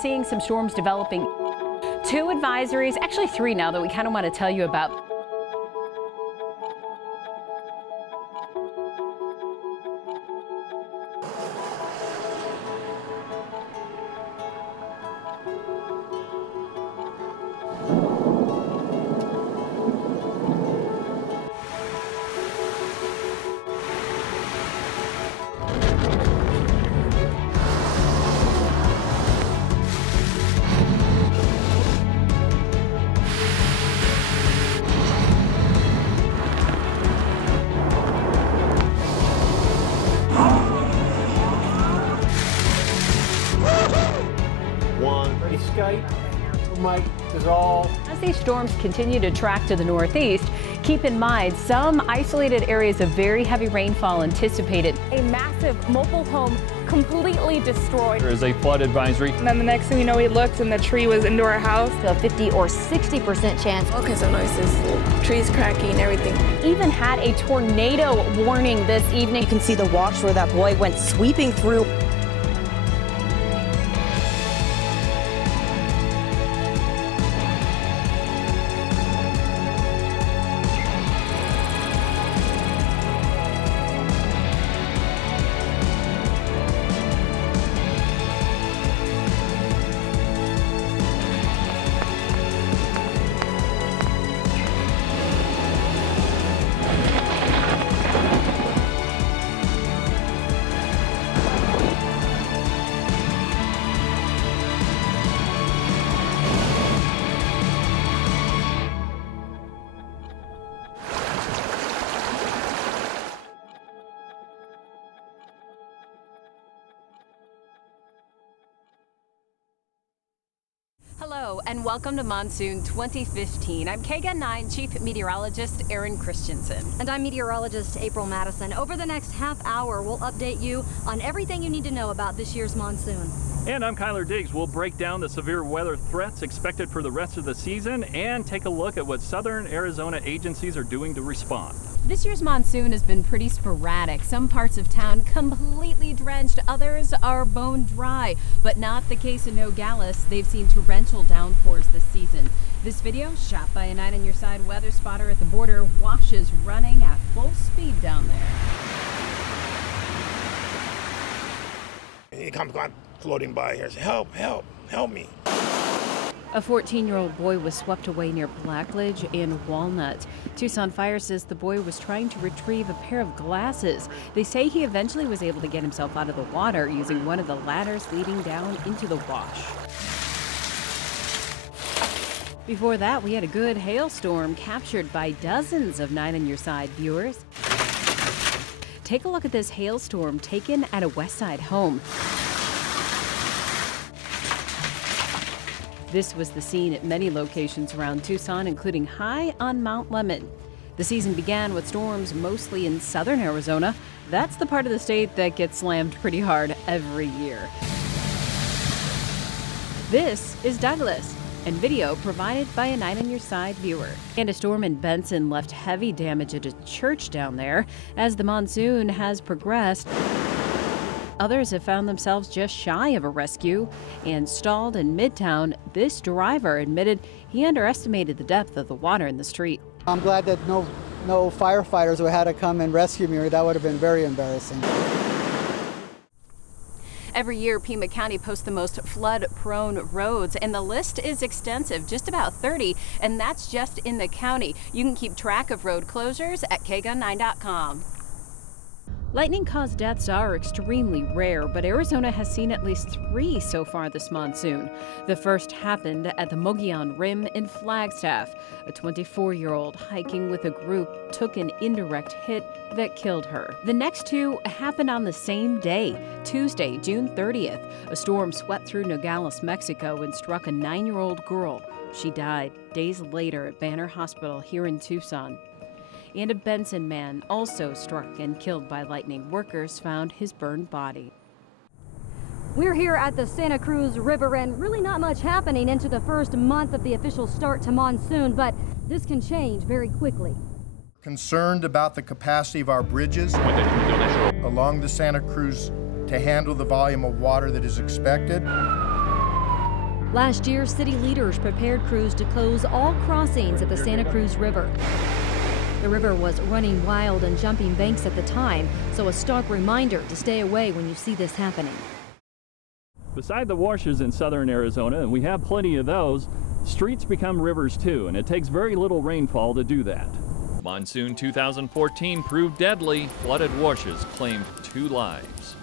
Seeing some storms developing. 2 advisories, actually 3 now, that we kind of want to tell you about. As these storms continue to track to the northeast, keep in mind some isolated areas of very heavy rainfall anticipated. A massive mobile home completely destroyed. There is a flood advisory. And then the next thing we know, we looked and the tree was into our house. A 50 or 60% chance. All kinds of noises, trees cracking, everything. Even had a tornado warning this evening. You can see the wash where that boy went sweeping through. Hello and welcome to Monsoon 2015. I'm KGUN-9 Chief Meteorologist Erin Christensen. And I'm meteorologist April Madison. Over the next half hour, we'll update you on everything you need to know about this year's monsoon. And I'm Kyler Diggs. We'll break down the severe weather threats expected for the rest of the season and take a look at what southern Arizona agencies are doing to respond. This year's monsoon has been pretty sporadic. Some parts of town completely drenched, others are bone dry, but not the case in Nogales. They've seen torrential downpours this season. This video, shot by a 9 on Your Side weather spotter at the border, washes running at full speed down there. He comes floating by here, say, help, help, help me. A 14-year-old boy was swept away near Blackledge and Walnut. Tucson Fire says the boy was trying to retrieve a pair of glasses. They say he eventually was able to get himself out of the water using one of the ladders leading down into the wash. Before that, we had a good hailstorm captured by dozens of 9 on Your Side viewers. Take a look at this hailstorm taken at a West Side home. This was the scene at many locations around Tucson, including high on Mount Lemmon. The season began with storms mostly in southern Arizona. That's the part of the state that gets slammed pretty hard every year. This is Douglas, and video provided by a 9 on Your Side viewer. And a storm in Benson left heavy damage at a church down there. As the monsoon has progressed, others have found themselves just shy of a rescue and stalled in Midtown. This driver admitted he underestimated the depth of the water in the street. I'm glad that no firefighters would have had to come and rescue me, or that would have been very embarrassing. Every year, Pima County posts the most flood-prone roads, and the list is extensive, just about 30, and that's just in the county. You can keep track of road closures at KGUN9.com. Lightning-caused deaths are extremely rare, but Arizona has seen at least 3 so far this monsoon. The first happened at the Mogollon Rim in Flagstaff. A 24-year-old hiking with a group took an indirect hit that killed her. The next 2 happened on the same day, Tuesday, June 30th. A storm swept through Nogales, Mexico, and struck a 9-year-old girl. She died days later at Banner Hospital here in Tucson. And a Benson man also struck and killed by lightning. Workers found his burned body. We're here at the Santa Cruz River, and really not much happening into the first month of the official start to monsoon, but this can change very quickly. Concerned about the capacity of our bridges along the Santa Cruz to handle the volume of water that is expected. Last year, city leaders prepared crews to close all crossings at the Santa Cruz River. The river was running wild and jumping banks at the time, so a stark reminder to stay away when you see this happening. Beside the washes in southern Arizona, and we have plenty of those, streets become rivers too, and it takes very little rainfall to do that. Monsoon 2014 proved deadly. Flooded washes claimed 2 lives.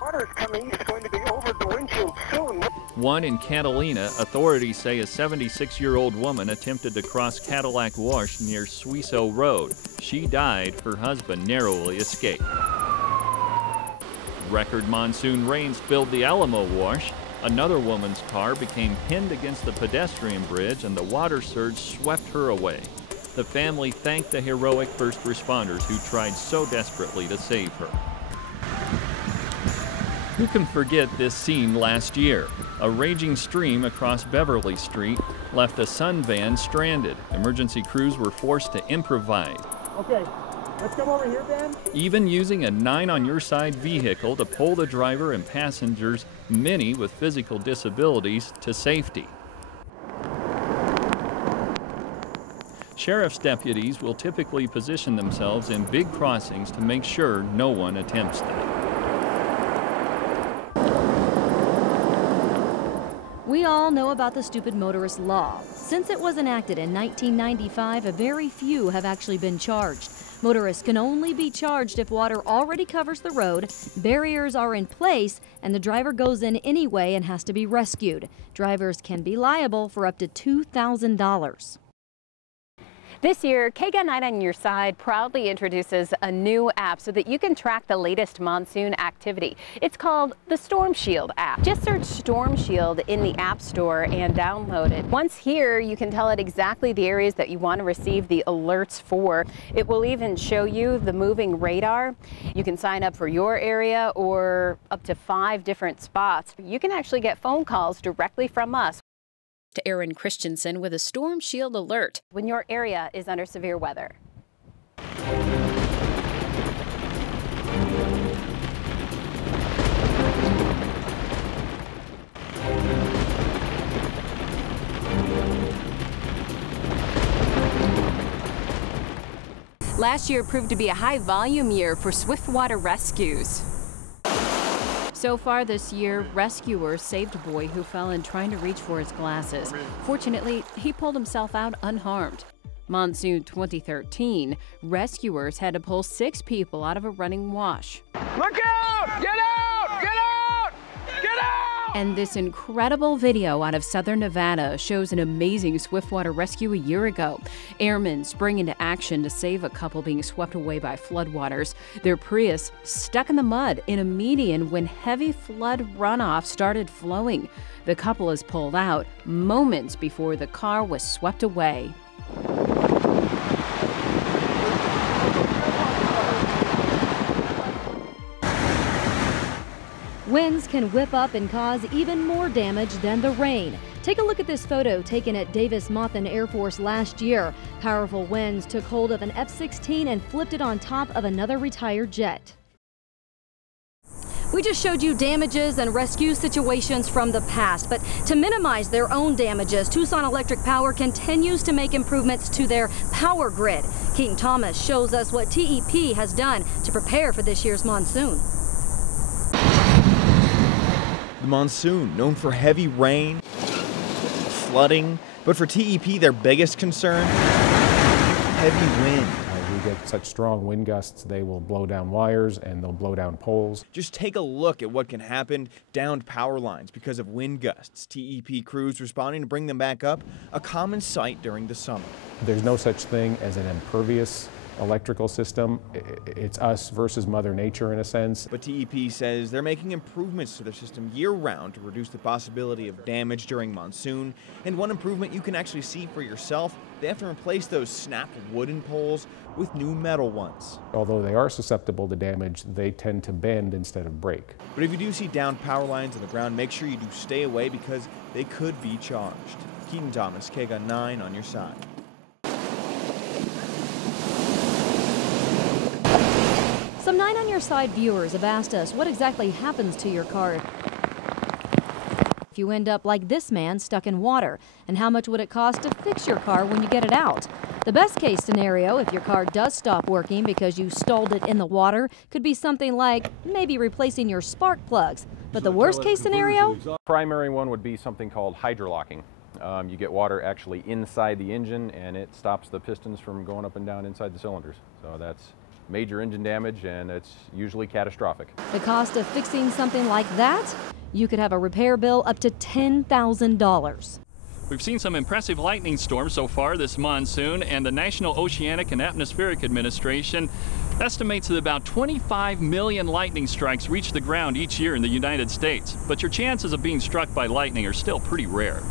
Water is coming. It's going to be over the windshield soon. One in Catalina, authorities say a 76-year-old woman attempted to cross Cadillac Wash near Suiso Road. She died. Her husband narrowly escaped. Record monsoon rains filled the Alamo Wash. Another woman's car became pinned against the pedestrian bridge and the water surge swept her away. The family thanked the heroic first responders who tried so desperately to save her. Who can forget this scene last year? A raging stream across Beverly Street left a Sun van stranded. Emergency crews were forced to improvise. Okay, let's come over here, Ben. Even using a 9-on-your-side vehicle to pull the driver and passengers, many with physical disabilities, to safety. Sheriff's deputies will typically position themselves in big crossings to make sure no one attempts them. We all know about the stupid motorist law. Since it was enacted in 1995, a very few have actually been charged. Motorists can only be charged if water already covers the road, barriers are in place, and the driver goes in anyway and has to be rescued. Drivers can be liable for up to $2,000. This year, KGUN 9 on Your Side proudly introduces a new app so that you can track the latest monsoon activity. It's called the Storm Shield app. Just search Storm Shield in the App Store and download it. Once here, you can tell it exactly the areas that you want to receive the alerts for. It will even show you the moving radar. You can sign up for your area or up to 5 different spots. You can actually get phone calls directly from us To Aaron Christensen with a Storm Shield alert when your area is under severe weather. Last year proved to be a high-volume year for swiftwater rescues. So far this year, rescuers saved a boy who fell in trying to reach for his glasses. Fortunately, he pulled himself out unharmed. Monsoon 2013, rescuers had to pull 6 people out of a running wash. Look out! Get out! Get out! Get out! And this incredible video out of southern Nevada shows an amazing swiftwater rescue a year ago. Airmen spring into action to save a couple being swept away by floodwaters. Their Prius stuck in the mud in a median when heavy flood runoff started flowing. The couple is pulled out moments before the car was swept away. Winds can whip up and cause even more damage than the rain. Take a look at this photo taken at Davis-Monthan Air Force last year. Powerful winds took hold of an F-16 and flipped it on top of another retired jet. We just showed you damages and rescue situations from the past, but to minimize their own damages, Tucson Electric Power continues to make improvements to their power grid. Keaton Thomas shows us what TEP has done to prepare for this year's monsoon. The monsoon, known for heavy rain, flooding, but for TEP, their biggest concern, heavy wind. We get such strong wind gusts, they will blow down wires and they'll blow down poles. Just take a look at what can happen downed power lines because of wind gusts. TEP crews responding to bring them back up, a common sight during the summer. There's no such thing as an impervious electrical system. It's us versus Mother Nature in a sense. But TEP says they're making improvements to their system year-round to reduce the possibility of damage during monsoon. And one improvement you can actually see for yourself, they have to replace those snapped wooden poles with new metal ones. Although they are susceptible to damage, they tend to bend instead of break. But if you do see downed power lines on the ground, make sure you do stay away because they could be charged. Keaton Thomas, KGUN 9 on your side. Some 9 on Your Side viewers have asked us what exactly happens to your car if you end up like this man stuck in water? And how much would it cost to fix your car when you get it out? The best case scenario, if your car does stop working because you stalled it in the water, could be something like maybe replacing your spark plugs. But the worst case scenario? Primary one would be something called hydrolocking. You get water actually inside the engine and it stops the pistons from going up and down inside the cylinders. So that's major engine damage and it's usually catastrophic. The cost of fixing something like that? You could have a repair bill up to $10,000. We've seen some impressive lightning storms so far this monsoon, and the National Oceanic and Atmospheric Administration estimates that about 25 million lightning strikes reach the ground each year in the United States. But your chances of being struck by lightning are still pretty rare.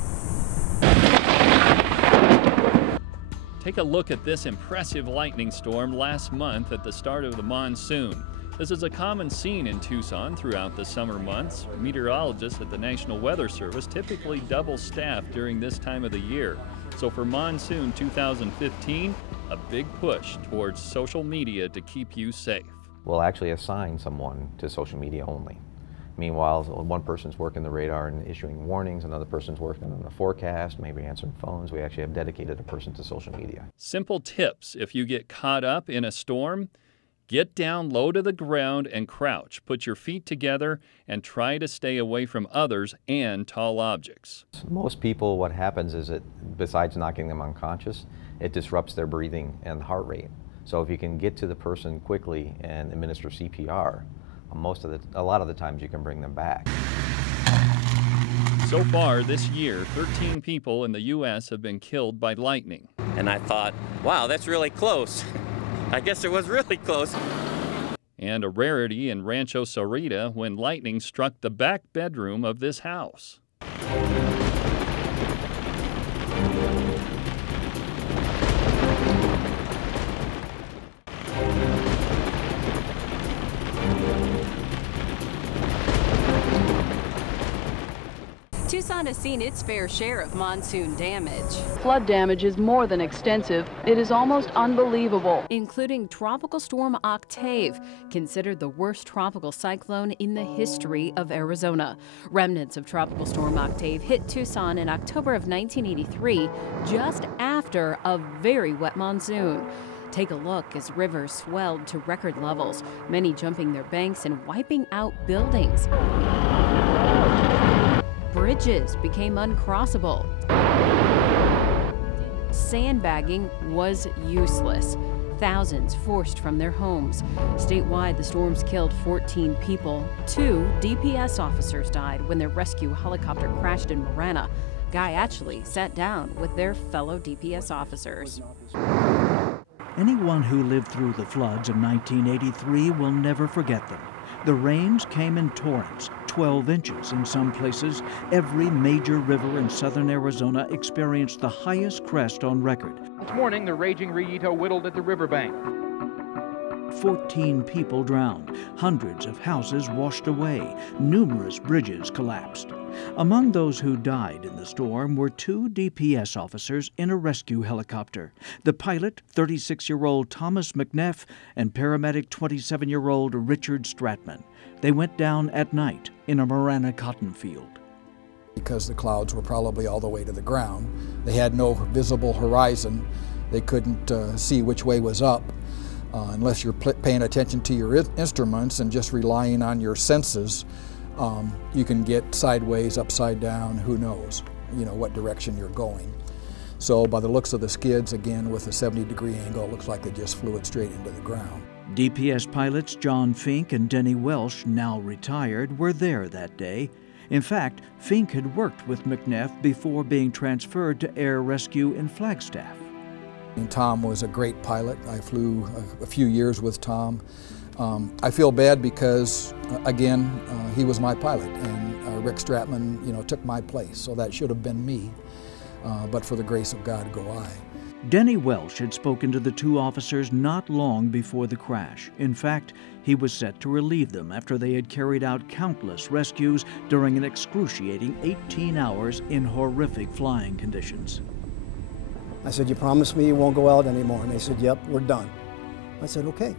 Take a look at this impressive lightning storm last month at the start of the monsoon. This is a common scene in Tucson throughout the summer months. Meteorologists at the National Weather Service typically double staff during this time of the year. So for Monsoon 2015, a big push towards social media to keep you safe. We'll actually assign someone to social media only. Meanwhile, one person's working the radar and issuing warnings, another person's working on the forecast, maybe answering phones. We actually have dedicated a person to social media. Simple tips if you get caught up in a storm. Get down low to the ground and crouch. Put your feet together and try to stay away from others and tall objects. Most people, what happens is besides knocking them unconscious, it disrupts their breathing and heart rate. So if you can get to the person quickly and administer CPR, a lot of the times you can bring them back. So far this year, 13 people in the U.S. have been killed by lightning. And I thought, wow, that's really close. I guess it was really close. And a rarity in Rancho Sarita when lightning struck the back bedroom of this house. Tucson has seen its fair share of monsoon damage. Flood damage is more than extensive. It is almost unbelievable. Including Tropical Storm Octave, considered the worst tropical cyclone in the history of Arizona. Remnants of Tropical Storm Octave hit Tucson in October of 1983, just after a very wet monsoon. Take a look as rivers swelled to record levels, many jumping their banks and wiping out buildings. Bridges became uncrossable. Sandbagging was useless. Thousands forced from their homes. Statewide, the storms killed 14 people. 2 DPS officers died when their rescue helicopter crashed in Marana. Guy actually sat down with their fellow DPS officers. Anyone who lived through the floods of 1983 will never forget them. The rains came in torrents, 12 inches in some places. Every major river in southern Arizona experienced the highest crest on record. This morning, the raging Rillito whittled at the riverbank. 14 people drowned, hundreds of houses washed away, numerous bridges collapsed. Among those who died in the storm were 2 DPS officers in a rescue helicopter. The pilot, 36-year-old Thomas McNeff, and paramedic 27-year-old Richard Stratman. They went down at night in a Marana cotton field. Because the clouds were probably all the way to the ground, they had no visible horizon. They couldn't see which way was up. Unless you're paying attention to your instruments and just relying on your senses, you can get sideways, upside down, who knows, what direction you're going. So by the looks of the skids, again, with a 70-degree angle, it looks like they just flew it straight into the ground. DPS pilots John Fink and Denny Welsh, now retired, were there that day. In fact, Fink had worked with McNeff before being transferred to Air Rescue in Flagstaff. Tom was a great pilot. I flew a few years with Tom. I feel bad because, again, he was my pilot, and Rick Stratman, took my place, so that should have been me. But for the grace of God go I. Denny Welsh had spoken to the 2 officers not long before the crash. In fact, he was set to relieve them after they had carried out countless rescues during an excruciating 18 hours in horrific flying conditions. I said, "You promise me you won't go out anymore?" And they said, "Yep, we're done." I said, "Okay."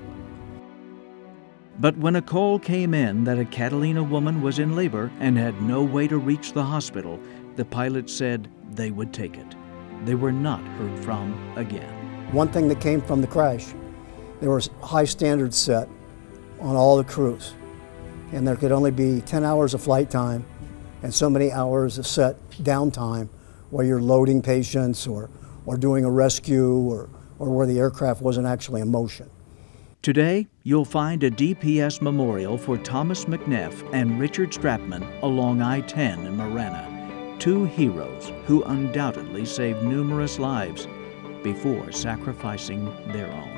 But when a call came in that a Catalina woman was in labor and had no way to reach the hospital, the pilots said they would take it. They were not heard from again. One thing that came from the crash, there was high standards set on all the crews, and there could only be 10 hours of flight time and so many hours of set downtime where you're loading patients or doing a rescue or where the aircraft wasn't actually in motion. Today, you'll find a DPS memorial for Thomas McNeff and Richard Strapman along I-10 in Marana, two heroes who undoubtedly saved numerous lives before sacrificing their own.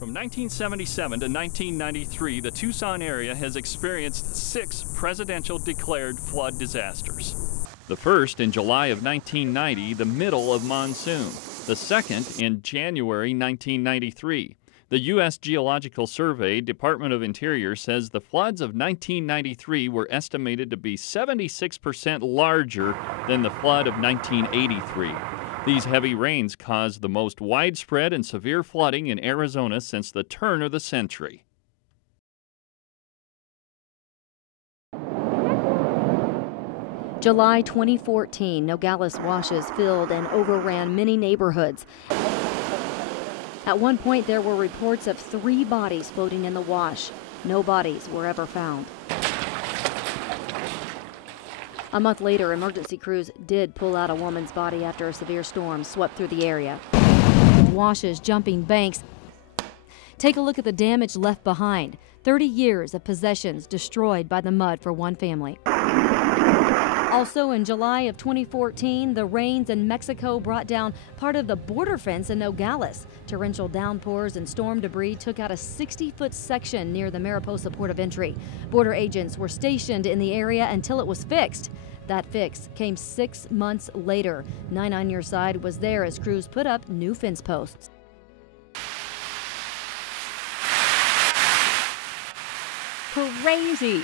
From 1977 to 1993, the Tucson area has experienced 6 presidential declared flood disasters. The first in July of 1990, the middle of Monsoon. The second in January 1993. The U.S. Geological Survey, Department of Interior, says the floods of 1993 were estimated to be 76% larger than the flood of 1983. These heavy rains caused the most widespread and severe flooding in Arizona since the turn of the century. July 2014, Nogales washes filled and overran many neighborhoods. At one point, there were reports of 3 bodies floating in the wash. No bodies were ever found. A month later, emergency crews did pull out a woman's body after a severe storm swept through the area. Washes jumping banks. Take a look at the damage left behind. 30 years of possessions destroyed by the mud for one family. Also in July of 2014, the rains in Mexico brought down part of the border fence in Nogales. Torrential downpours and storm debris took out a 60-foot section near the Mariposa port of entry. Border agents were stationed in the area until it was fixed. That fix came 6 months later. 9 on Your Side was there as crews put up new fence posts. Crazy!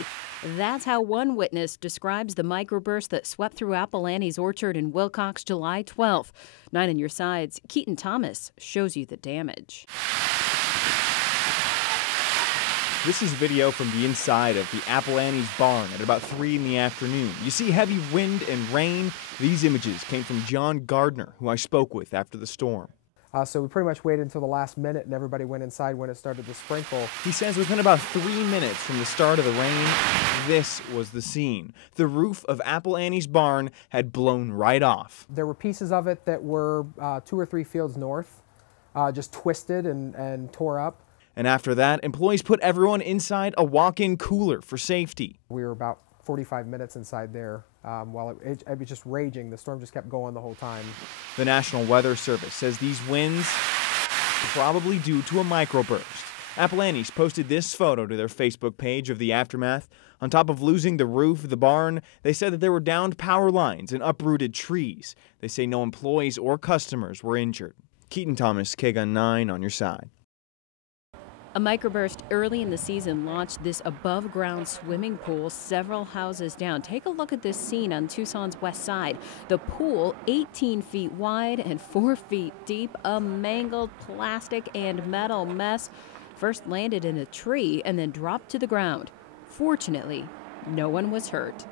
That's how one witness describes the microburst that swept through Apple Annie's orchard in Wilcox July 12th. 9 on Your Side's Keaton Thomas shows you the damage. This is video from the inside of the Apple Annie's barn at about 3 in the afternoon. You see heavy wind and rain. These images came from John Gardner, who I spoke with after the storm. So we pretty much waited until the last minute and everybody went inside when it started to sprinkle. He says within about 3 minutes from the start of the rain, this was the scene. The roof of Apple Annie's barn had blown right off. There were pieces of it that were 2 or 3 fields north, just twisted and tore up. And after that, employees put everyone inside a walk-in cooler for safety. We were about 45 minutes inside there while it was just raging. The storm just kept going the whole time. The National Weather Service says these winds probably due to a microburst. Apple Annie's posted this photo to their Facebook page of the aftermath. On top of losing the roof of the barn, they said that there were downed power lines and uprooted trees. They say no employees or customers were injured. Keaton Thomas, KGUN-9 on Your Side. A microburst early in the season launched this above-ground swimming pool several houses down. Take a look at this scene on Tucson's west side. The pool, 18 feet wide and 4 feet deep, a mangled plastic and metal mess, first landed in a tree and then dropped to the ground. Fortunately, no one was hurt.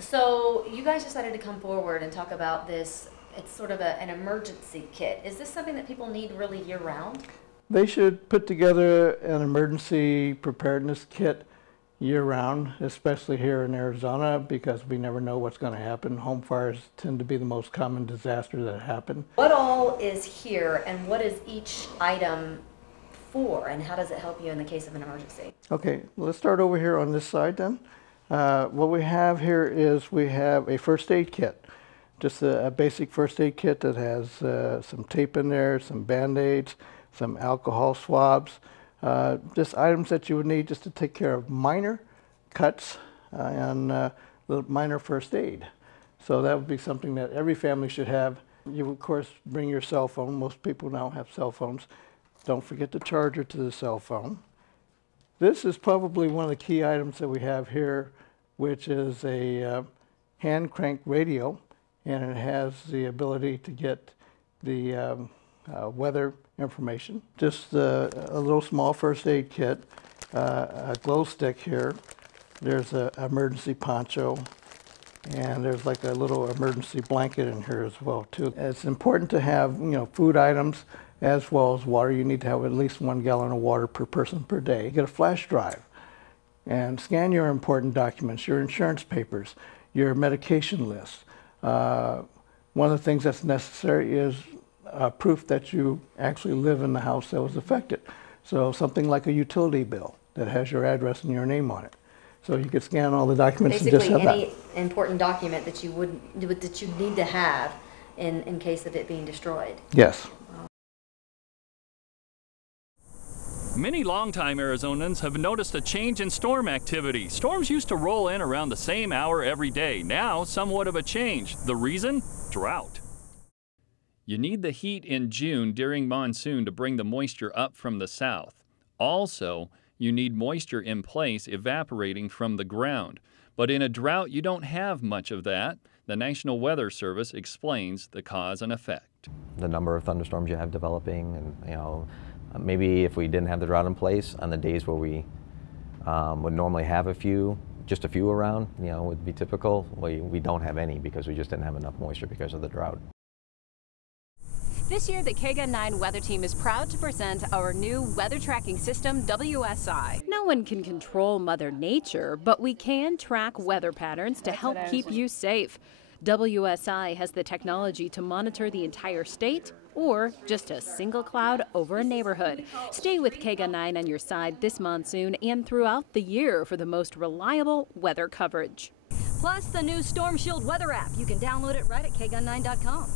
So you guys decided to come forward and talk about this. It's sort of an emergency kit. Is this something that people need really year-round? They should put together an emergency preparedness kit year-round, especially here in Arizona, because we never know what's going to happen. Home fires tend to be the most common disaster that happen. What all is here, and what is each item for, and how does it help you in the case of an emergency? Okay, let's start over here on this side then. What we have here is we have a first aid kit, just a basic first aid kit that has some tape in there, some band-aids, some alcohol swabs, just items that you would need just to take care of minor cuts and minor first aid. So that would be something that every family should have. You, of course, bring your cell phone. Most people now have cell phones. Don't forget the charger to the cell phone. This is probably one of the key items that we have here, which is a hand crank radio, and it has the ability to get the weather information. Just a little small first aid kit, a glow stick here. There's an emergency poncho, and there's like a little emergency blanket in here as well too. It's important to have, you know, food items as well as water. You need to have at least 1 gallon of water per person per day. Get a flash drive and scan your important documents, your insurance papers, your medication list. One of the things that's necessary is proof that you actually live in the house that was affected. So something like a utility bill that has your address and your name on it. So you could scan all the documents and just have that. Basically, any important document that you need to have in case of it being destroyed. Yes. Many longtime Arizonans have noticed a change in storm activity. Storms used to roll in around the same hour every day. Now, somewhat of a change. The reason? Drought. You need the heat in June during monsoon to bring the moisture up from the south. Also, you need moisture in place evaporating from the ground. But in a drought, you don't have much of that. The National Weather Service explains the cause and effect. The number of thunderstorms you have developing, and you know, maybe if we didn't have the drought in place, on the days where we would normally have just a few around, you know, would be typical. We don't have any because we just didn't have enough moisture because of the drought. This year, the KGUN-9 weather team is proud to present our new weather tracking system, WSI. No one can control Mother Nature, but we can track weather patterns to help keep you safe. WSI has the technology to monitor the entire state or just a single cloud over a neighborhood. Stay with KGUN-9 on your side this monsoon and throughout the year for the most reliable weather coverage. Plus, the new Storm Shield weather app. You can download it right at KGUN9.com.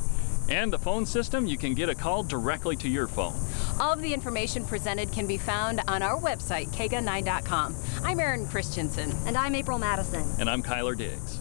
And the phone system, you can get a call directly to your phone. All of the information presented can be found on our website, KGUN9.com. I'm Erin Christensen. And I'm April Madison. And I'm Kyler Diggs.